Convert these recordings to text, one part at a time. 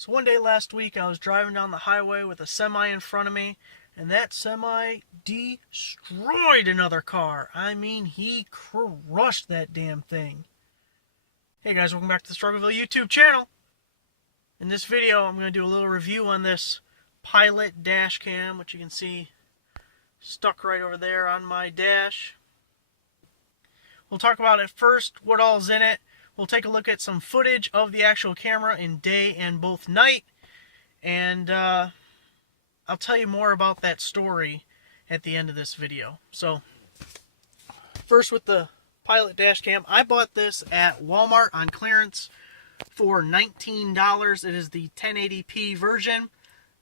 So one day last week I was driving down the highway with a semi in front of me, and that semi destroyed another car. I mean, he crushed that damn thing. Hey guys, welcome back to the Struggleville YouTube channel. In this video I'm going to do a little review on this Pilot dash cam, which you can see stuck right over there on my dash. We'll talk about at first what all's in it. We'll take a look at some footage of the actual camera in day and both night. And I'll tell you more about that story at the end of this video. So, first with the Pilot dash cam. I bought this at Walmart on clearance for $19. It is the 1080p version.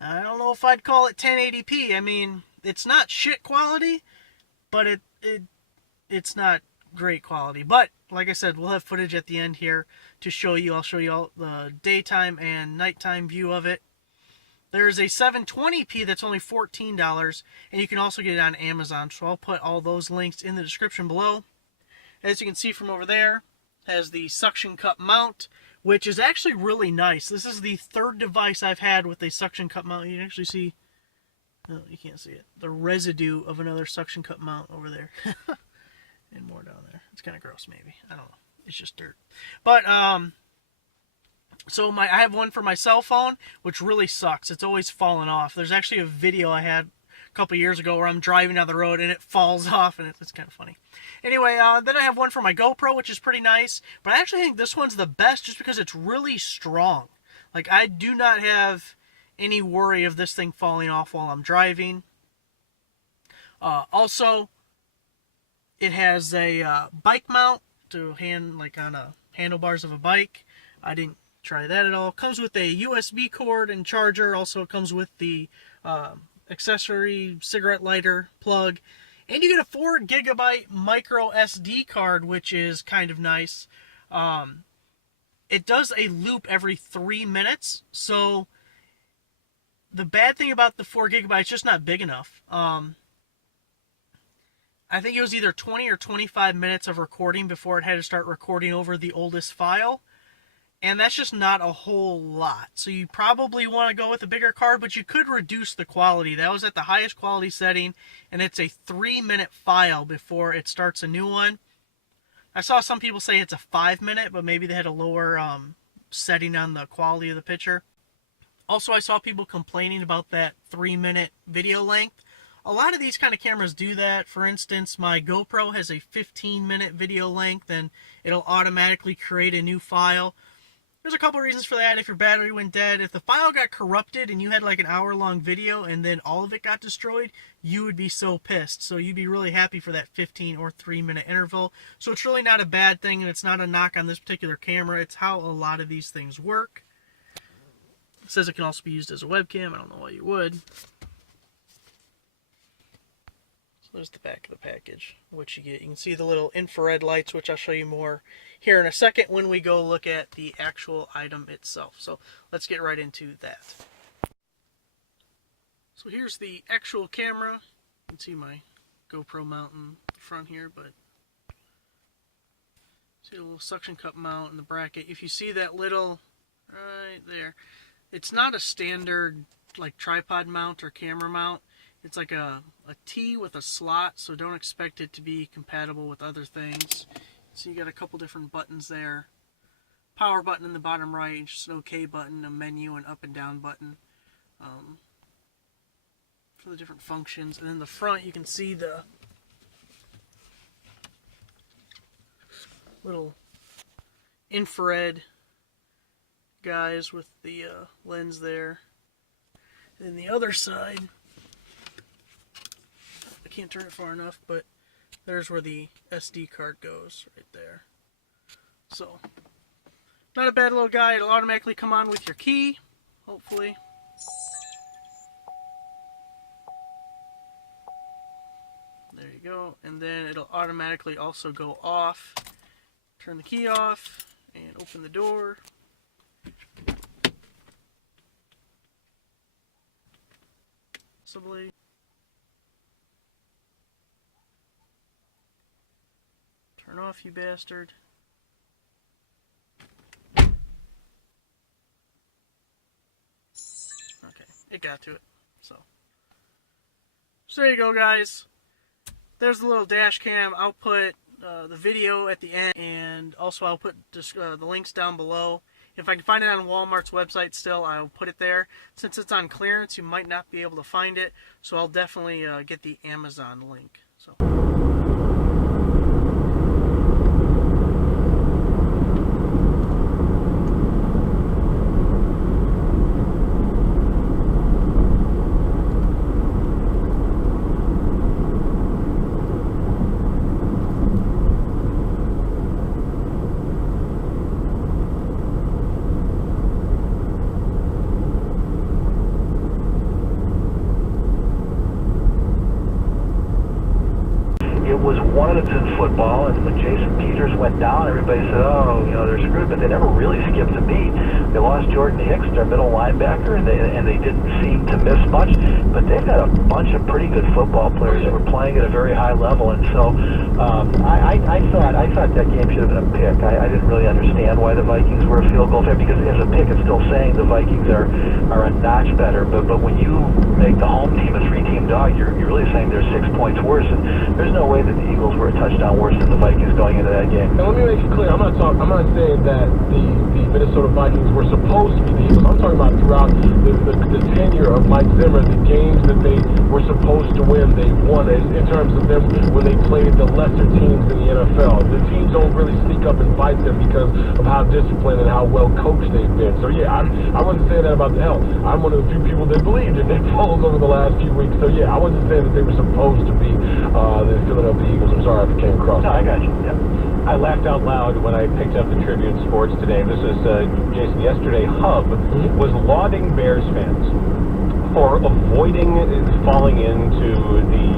I don't know if I'd call it 1080p. I mean, it's not shit quality, but it's not great quality. But like I said, we'll have footage at the end here to show you. I'll show you all the daytime and nighttime view of it. There's a 720p that's only $14, and you can also get it on Amazon. So I'll put all those links in the description below. As you can see from over there, has the suction cup mount, which is actually really nice. This is the third device I've had with a suction cup mount. You can actually see, no, you can't see it, the residue of another suction cup mount over there. And more down there. It's kind of gross, maybe. I don't know. It's just dirt. But, so I have one for my cell phone, which really sucks. It's always falling off. There's actually a video I had a couple years ago where I'm driving down the road and it falls off, and it's kind of funny. Anyway, then I have one for my GoPro, which is pretty nice. But I actually think this one's the best just because it's really strong. Like, I do not have any worry of this thing falling off while I'm driving. Also, it has a bike mount to like on a handlebars of a bike. I didn't try that at all. Comes with a USB cord and charger. Also, it comes with the accessory cigarette lighter plug. And you get a 4 GB micro SD card, which is kind of nice. It does a loop every 3 minutes. So the bad thing about the 4 GB, it's just not big enough. I think it was either 20 or 25 minutes of recording before it had to start recording over the oldest file. And that's just not a whole lot. So you probably want to go with a bigger card, but you could reduce the quality. That was at the highest quality setting, and it's a 3-minute file before it starts a new one. I saw some people say it's a 5-minute, but maybe they had a lower setting on the quality of the picture. Also, I saw people complaining about that 3-minute video length. A lot of these kind of cameras do that. For instance, my GoPro has a 15-minute video length, and it'll automatically create a new file. There's a couple reasons for that. If your battery went dead, if the file got corrupted and you had like an hour-long video and then all of it got destroyed, you would be so pissed. So you'd be really happy for that 15 or 3-minute interval. So it's really not a bad thing, and it's not a knock on this particular camera. It's how a lot of these things work. It says it can also be used as a webcam. I don't know why you would. There's the back of the package, what you get. You can see the little infrared lights, which I'll show you more here in a second when we go look at the actual item itself. So let's get right into that. So here's the actual camera. You can see my GoPro mount in the front here, but see a little suction cup mount in the bracket. If you see that little right there, it's not a standard like tripod mount or camera mount. It's like a T with a slot, so don't expect it to be compatible with other things. So you got a couple different buttons there. Power button in the bottom right, just an OK button, a menu, and up and down button for the different functions. And in the front you can see the little infrared guys with the lens there. And then the other side, can't turn it far enough, but there's where the SD card goes, right there. So, not a bad little guy. It'll automatically come on with your key, hopefully. There you go. And then it'll automatically also go off. Turn the key off and open the door. Possibly. Turn off, you bastard. it got to it. So there you go, guys. There's the little dash cam. I'll put the video at the end, and also I'll put the links down below. If I can find it on Walmart's website still, I'll put it there. Since it's on clearance, you might not be able to find it, so I'll definitely get the Amazon link. So. It's in football, and when Jason Peters went down, everybody said, oh, they're screwed, but they never really skipped a beat. They lost Jordan Hicks, their middle linebacker, and they didn't seem to miss much, but they've got a bunch of pretty good football players who were playing at a very high level, and so I thought that game should have been a pick. I didn't really understand why the Vikings were a field goal favorite, because as a pick, it's still saying the Vikings are a notch better, but when you make the home team a 3-team dog, you're really saying they're 6 points worse, and there's no way that the Eagles were a touchdown worse than the Vikings going into that game. And let me make it clear, I'm not saying that the Minnesota Vikings were supposed to be the Eagles. I'm talking about throughout the tenure of Mike Zimmer, the games that they were supposed to win, they won in terms of them when they played the lesser teams in the NFL. The teams don't really sneak up and fight them because of how disciplined and how well coached they've been. So yeah, I wasn't saying that about the hell. I'm one of the few people that believed in Nick Foles over the last few weeks. So yeah, I wasn't saying that they were supposed to be the Philadelphia Eagles. I'm sorry if it came across. No, I got you. Yeah. I laughed out loud when I picked up the Tribune Sports today. This is, Jason, yesterday, Hub was lauding Bears fans for avoiding falling into the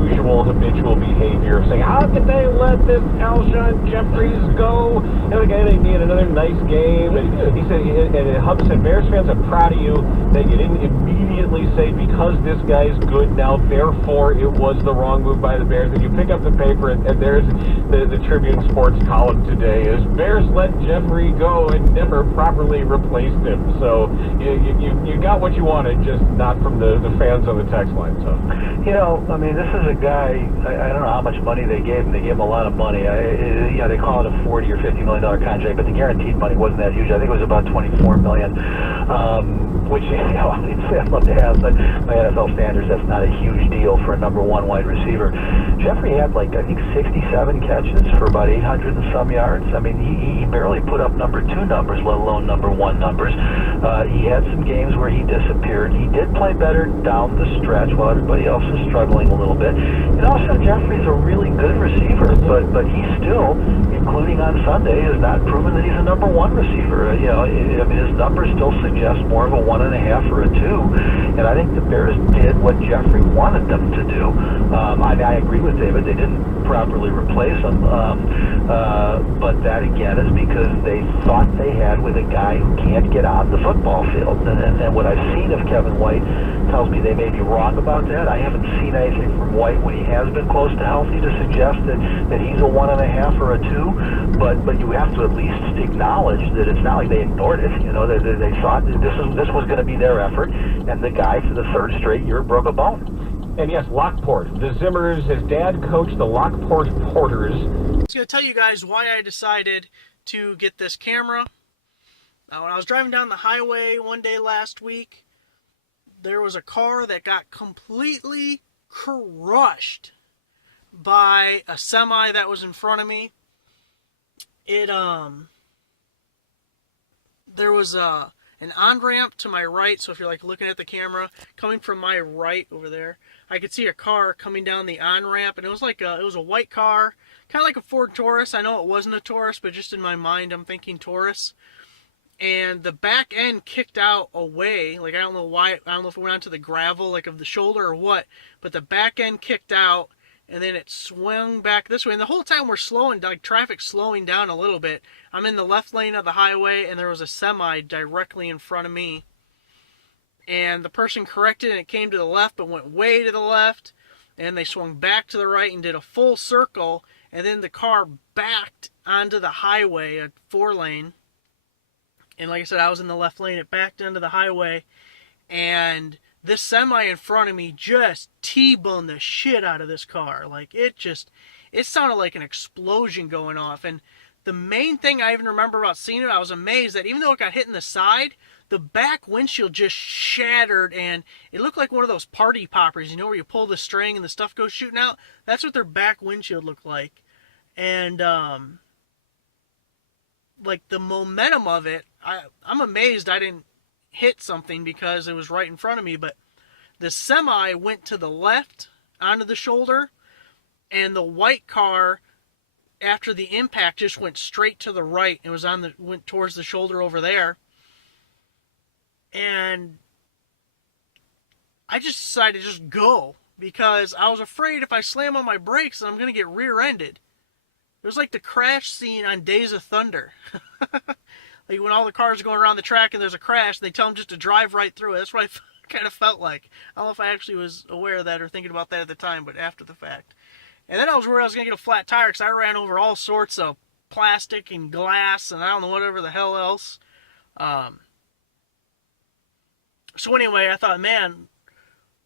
usual habitual behavior of saying, how could they let this Alshon Jeffries go? And again, he had another nice game. And he said, and Hub said, Bears fans, I'm proud of you that you didn't immediately say, because this guy's good now, therefore it was the wrong move by the Bears. And you pick up the paper, and there's the Tribune Sports column today is, Bears let Jeffrey go and never properly replaced him. So you got what you wanted, just not from the fans on the text line. So, this is a guy, I don't know how much money they gave him. They gave him a lot of money. They call it a $40 or $50 million contract, but the guaranteed money wasn't that huge. I think it was about $24 million, which, obviously I'd love to have, but by NFL standards, that's not a huge deal for a number one wide receiver. Jeffrey had, I think, 67 catches for about 800 and some yards. I mean, he barely put up number two numbers, let alone number one numbers. He had some games where he disappeared. He did play better down the stretch while everybody else is struggling a little bit. And also, Jeffrey's a really good receiver, but he still, including on Sunday, has not proven that he's a number one receiver. His numbers still suggest more of a 1.5 or a 2. And I think the Bears did what Jeffrey wanted them to do. I agree with David. They didn't properly replace him. But that, again, is because they thought they had with a guy who can't get on the football field. And what I've seen of Kevin White tells me they may be wrong about that. I haven't seen anything from White when he has been close to healthy to suggest that he's a 1.5 or a 2. But you have to at least acknowledge that it's not like they ignored it. They thought that this was going to be their effort, and the guy for the third straight year broke a bone. And yes, Lockport. The Zimmers, his dad coached the Lockport Porters. I was going to tell you guys why I decided to get this camera. Now, when I was driving down the highway one day last week, there was a car that got completely crushed by a semi that was in front of me. There was an on-ramp to my right, so if you're looking at the camera, coming from my right over there, I could see a car coming down the on-ramp, and it was it was a white car, kind of like a Ford Taurus. I know it wasn't a Taurus, but just in my mind, I'm thinking Taurus. And the back end kicked out away, I don't know why, I don't know if it went onto the gravel, of the shoulder or what, but the back end kicked out, and then it swung back this way. And the whole time we're slowing, traffic's slowing down a little bit. I'm in the left lane of the highway, and there was a semi directly in front of me. And the person corrected, and it came to the left, but went way to the left. And they swung back to the right and did a full circle. And then the car backed onto the highway, a 4-lane. And like I said, I was in the left lane. It backed onto the highway. and this semi in front of me just T-boned the shit out of this car. Like, it sounded like an explosion going off. And the main thing I even remember about seeing it, I was amazed that even though it got hit in the side, the back windshield just shattered, and it looked like one of those party poppers, you know, where you pull the string and the stuff goes shooting out. That's what their back windshield looked like. And like, the momentum of it, I'm amazed I didn't hit something because it was right in front of me. But the semi went to the left onto the shoulder, and the white car, after the impact, just went straight to the right. It went towards the shoulder over there. And I just decided to just go, because I was afraid if I slam on my brakes, I'm going to get rear-ended. It was like the crash scene on Days of Thunder. Like when all the cars are going around the track and there's a crash, they tell them just to drive right through it. That's what I kind of felt like. I don't know if I actually was aware of that or thinking about that at the time, but after the fact. And then I was worried I was going to get a flat tire, because I ran over all sorts of plastic and glass and I don't know, whatever the hell else. So anyway, I thought, man,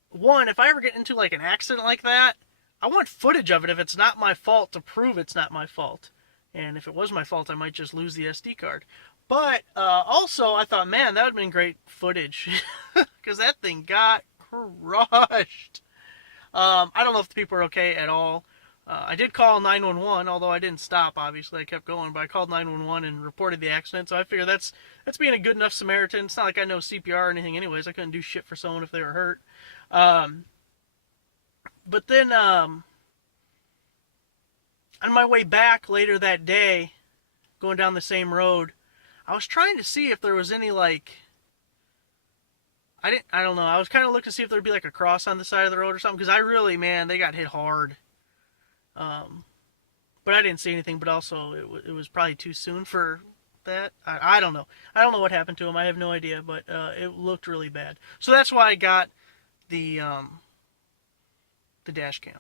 one, if I ever get into like an accident like that, I want footage of it if it's not my fault, to prove it's not my fault. And if it was my fault, I might just lose the SD card. But also, I thought, man, that would have been great footage, because that thing got crushed. I don't know if the people are okay at all. I did call 911, although I didn't stop, obviously. I kept going, but I called 911 and reported the accident, so I figure that's being a good enough Samaritan. It's not like I know CPR or anything anyways. I couldn't do shit for someone if they were hurt. But then, on my way back later that day, going down the same road, I was trying to see if there was any, like, I don't know, I was kind of looking to see if there'd be like a cross on the side of the road or something, because I really, man, they got hit hard. But I didn't see anything, but also it was probably too soon for that. I don't know. I don't know what happened to him. I have no idea, but it looked really bad. So that's why I got the dash cam.